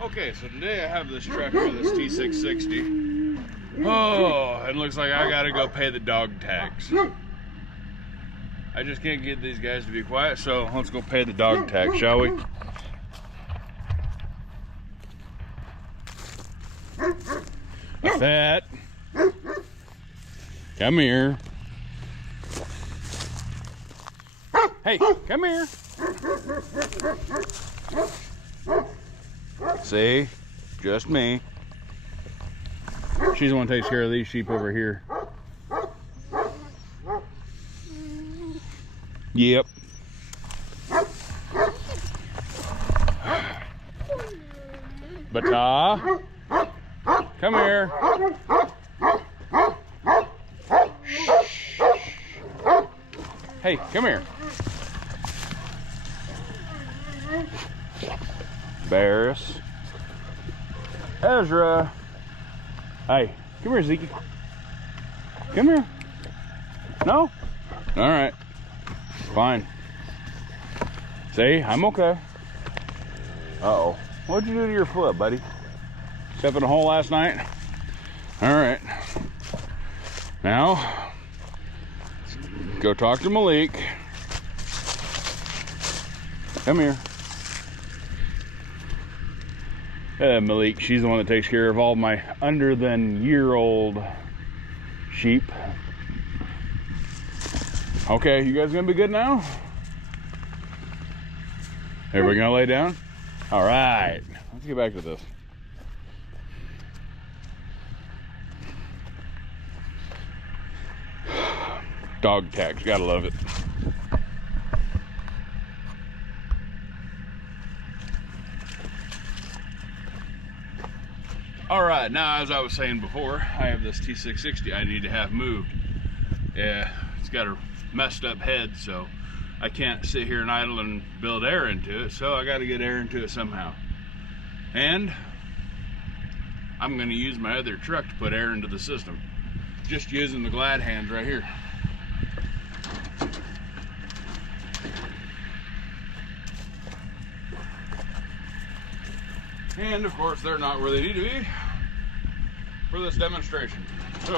Okay, so today I have this tractor, this T660. Oh, it looks like I gotta go pay the dog tax. I just can't get these guys to be quiet, so let's go pay the dog tax, shall we? Fat. Come here. Hey, come here. See? Just me. She's the one who takes care of these sheep over here. Yep. Bata. Come here. Hey, come here. Barris. Ezra. Hey, come here, Zeke. Come here. No? All right. Fine. See, I'm okay. Uh-oh. What'd you do to your foot, buddy? Step in a hole last night? All right. Now, go talk to Malik. Come here. Malik, she's the one that takes care of all my under than year-old sheep. Okay, you guys gonna be good now? Everybody gonna lay down? All right, let's get back to this. Dog tax, gotta love it. All right, now as I was saying before, I have this T660 I need to have moved. Yeah, it's got a messed up head, so I can't sit here and idle and build air into it, so I got to get air into it somehow. And I'm going to use my other truck to put air into the system, just using the glad hands right here. And of course, they're not where they need to be for this demonstration. So,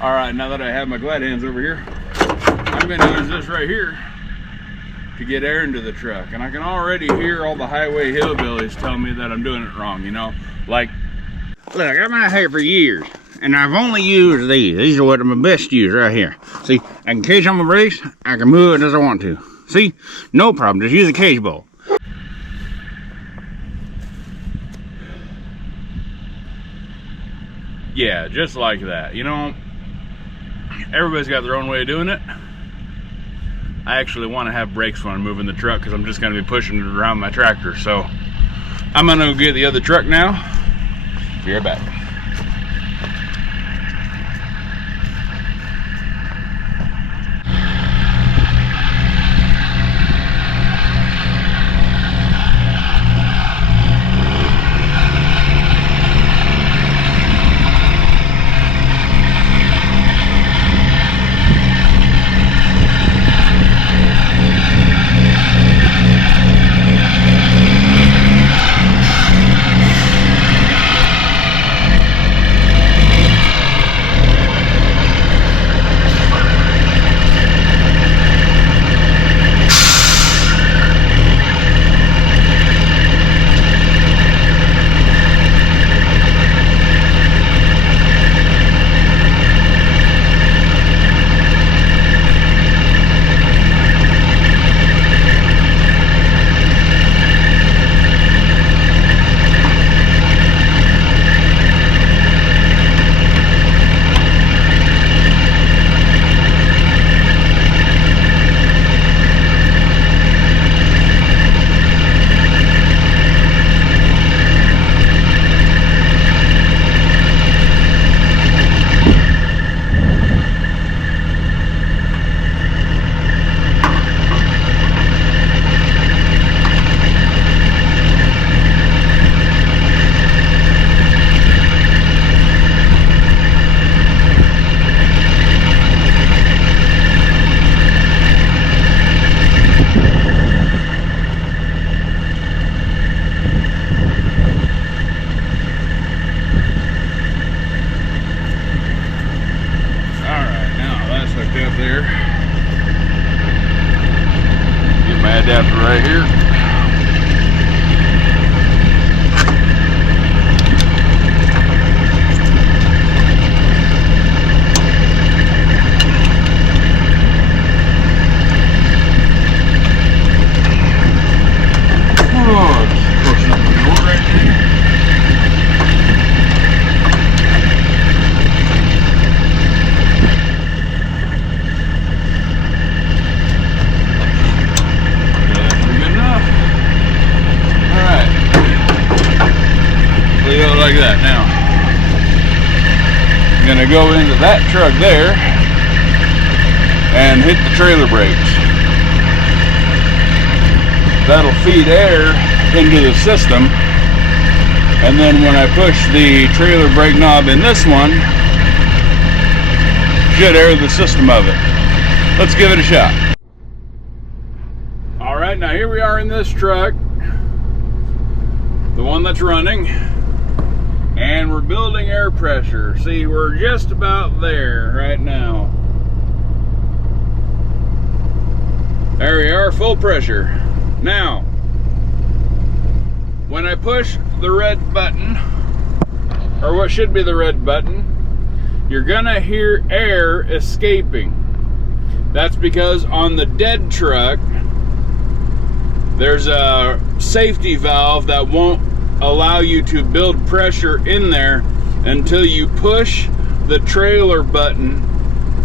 all right, now that I have my glad hands over here, I'm going to use this right here to get air into the truck. And I can already hear all the highway hillbillies tell me that I'm doing it wrong, you know? Like, look, I've been out here for years, and I've only used these. These are what I'm best use right here. See, in case I'm a race, I can move it as I want to. See, no problem, just use a cage bowl. Yeah, just like that. You know, everybody's got their own way of doing it. I actually want to have brakes when I'm moving the truck because I'm just going to be pushing it around my tractor. So I'm going to go get the other truck now. Be right back. adapter right here. Like that. Now I'm gonna go into that truck there and hit the trailer brakes. That'll feed air into the system, and then when I push the trailer brake knob in this one, should air the system of it. Let's give it a shot. Alright, now here we are in this truck, the one that's running. And we're building air pressure. See, we're just about there right now. There we are, full pressure. Now, when I push the red button, or what should be the red button, you're gonna hear air escaping. That's because on the dead truck, there's a safety valve that won't allow you to build pressure in there until you push the trailer button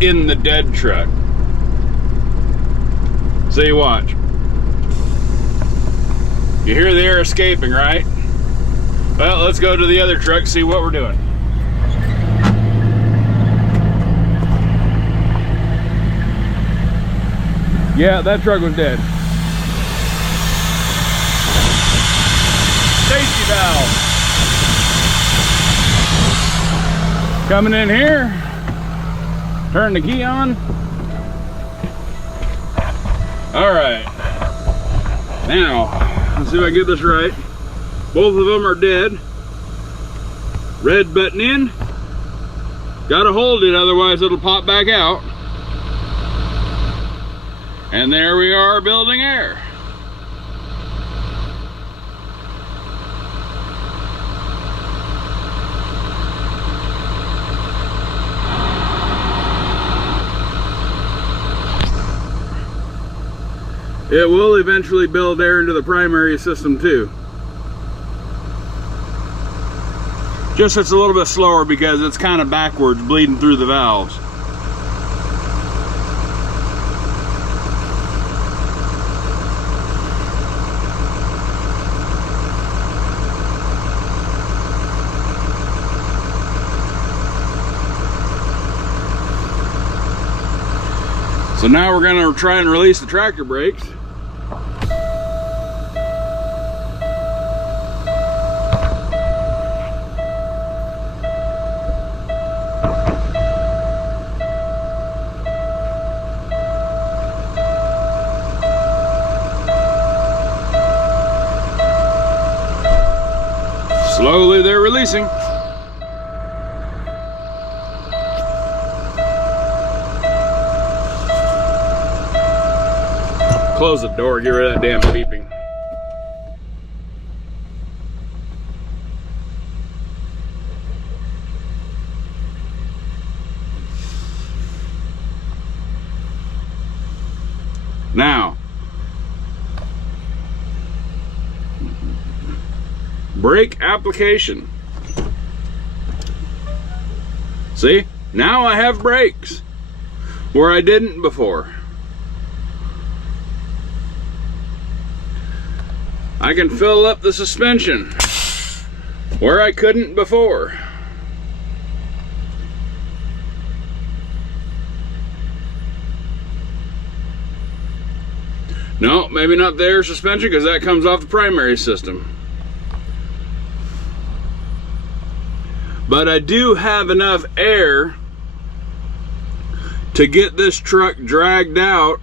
in the dead truck. See, watch. You hear the air escaping, right? Well, let's go to the other truck, see what we're doing. Yeah, that truck was dead. Safety valve. Coming in here, turn the key on. All right, now let's see if I get this right. Both of them are dead. Red button in. Gotta hold it, otherwise it'll pop back out. And there we are, building air. It will eventually build air into the primary system too. Just it's a little bit slower because it's kind of backwards, bleeding through the valves. So now we're going to try and release the tractor brakes. Slowly they're releasing. Close the door, get rid of that damn beeping. Now, brake application. See, now I have brakes where I didn't before. I can fill up the suspension where I couldn't before. No, maybe not the air suspension because that comes off the primary system. But I do have enough air to get this truck dragged out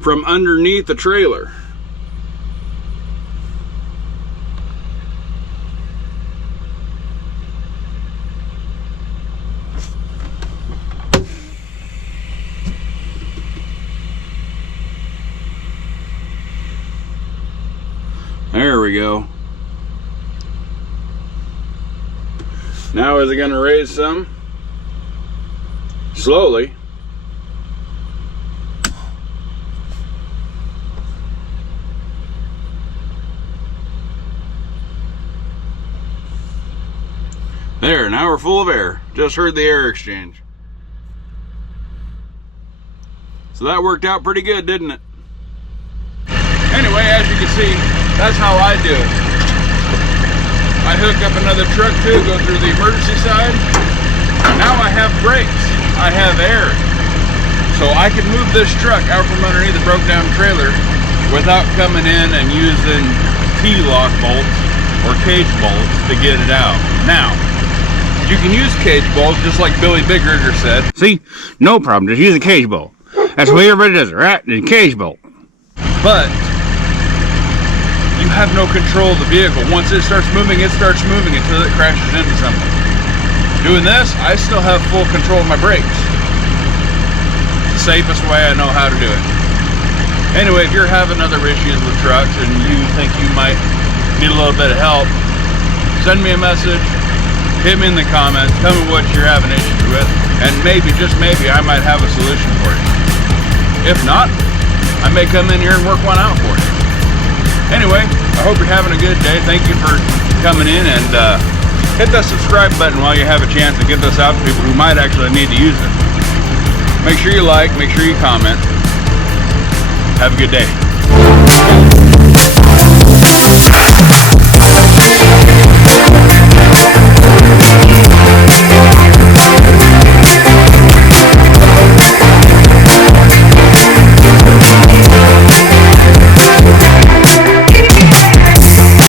from underneath the trailer. There we go. Now is it going to raise some? Slowly. There, now we're full of air. Just heard the air exchange. So that worked out pretty good, didn't it? Anyway, as you can see, that's how I do it. I hook up another truck too, go through the emergency side. Now I have brakes. I have air. So I can move this truck out from underneath the broke down trailer without coming in and using T-lock bolts or cage bolts to get it out. Now, you can use cage bolts just like Billy Big Rigger said. See, no problem, just use a cage bolt. That's the way everybody does it, right? The cage bolt. But you have no control of the vehicle. Once it starts moving until it crashes into something. Doing this, I still have full control of my brakes. It's the safest way I know how to do it. Anyway, if you're having other issues with trucks and you think you might need a little bit of help, send me a message. Hit me in the comments, tell me what you're having issues with, and maybe, just maybe, I might have a solution for you. If not, I may come in here and work one out for you. Anyway, I hope you're having a good day. Thank you for coming in, and hit that subscribe button while you have a chance to get this out to people who might actually need to use it. Make sure you like, make sure you comment. Have a good day.